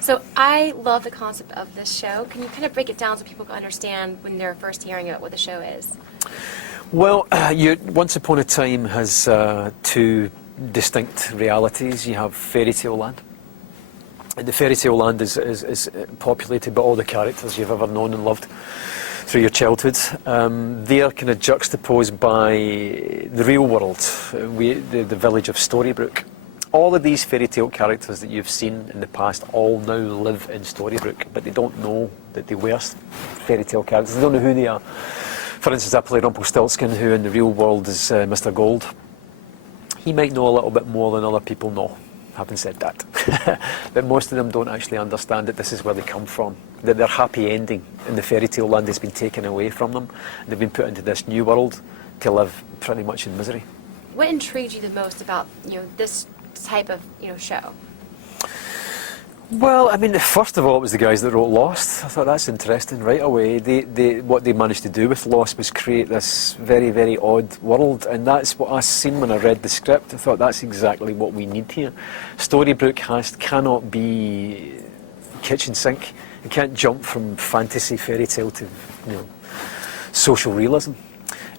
So I love the concept of this show. Can you kind of break it down so people can understand when they're first hearing about what the show is? Well, Once Upon a Time has two distinct realities. You have fairy tale land. And the fairy tale land is populated by all the characters you've ever known and loved through your childhood. They are kind of juxtaposed by the real world, the village of Storybrooke. All of these fairy tale characters that you've seen in the past all now live in Storybrooke, but they don't know that they were fairy tale characters. They don't know who they are. For instance, I play Rumpelstiltskin, who in the real world is Mr. Gold. He might know a little bit more than other people know, having said that. But most of them don't actually understand that this is where they come from, that their happy ending in the fairy tale land has been taken away from them. They've been put into this new world to live pretty much in misery. What intrigued you the most about this type of show? Well, I mean, first of all, it was the guys that wrote Lost. I thought that's interesting right away. What they managed to do with Lost was create this very, very odd world, and that's what I seen when I read the script. I thought that's exactly what we need here. Storybrooke cannot be kitchen sink. It can't jump from fantasy fairy tale to social realism.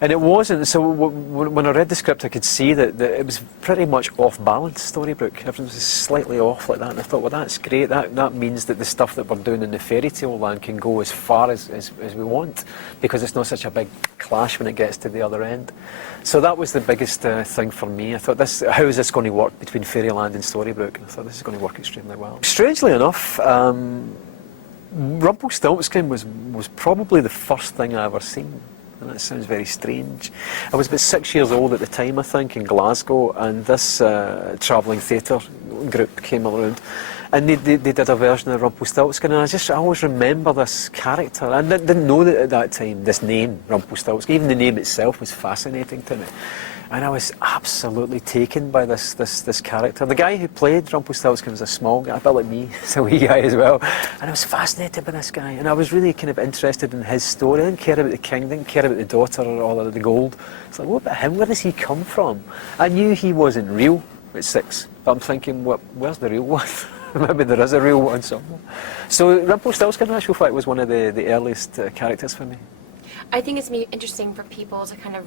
And it wasn't, so when I read the script I could see that it was pretty much off balance, Storybrooke. Everything was slightly off like that, and I thought, well, that's great. That means that the stuff that we're doing in the fairy tale land can go as far as we want, because it's not such a big clash when it gets to the other end. So that was the biggest thing for me. I thought, how is this going to work between fairyland and Storybrooke? And I thought, this is going to work extremely well. Strangely enough, Rumpelstiltskin was probably the first thing I ever seen. And that sounds very strange. I was about 6 years old at the time, I think, in Glasgow, and this travelling theatre group came around, and they did a version of Rumpelstiltskin, and I always remember this character. I didn't know that at that time, this name, Rumpelstiltskin. Even the name itself was fascinating to me. And I was absolutely taken by this character. The guy who played Rumpelstiltskin was a small guy, a bit like me, he's a wee guy as well. And I was fascinated by this guy, and I was really kind of interested in his story. I didn't care about the king, didn't care about the daughter or all of the gold. It's like, what about him? Where does he come from? I knew he wasn't real at 6, but I'm thinking, where's the real one? Maybe there is a real one somewhere. So Rumpelstiltskin, in actual fact, was one of the earliest characters for me. I think it's interesting for people to kind of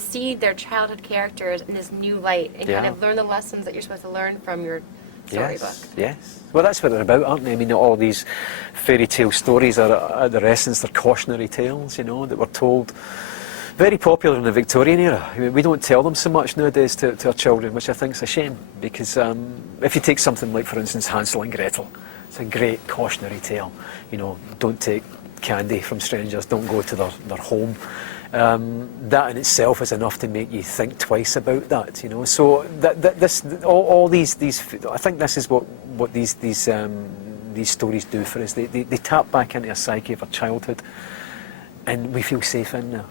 see their childhood characters in this new light and kind of learn the lessons that you're supposed to learn from your storybook. Yes. Well, that's what they're about, aren't they? I mean, all these fairy tale stories are, at their essence, they're cautionary tales, that were told. Very popular in the Victorian era. I mean, we don't tell them so much nowadays to our children, which I think is a shame, because if you take something like, for instance, Hansel and Gretel, it's a great cautionary tale. Don't take candy from strangers, don't go to their home. That in itself is enough to make you think twice about that, So all these, I think this is what these stories do for us. They tap back into a psyche of our childhood, and we feel safe in there.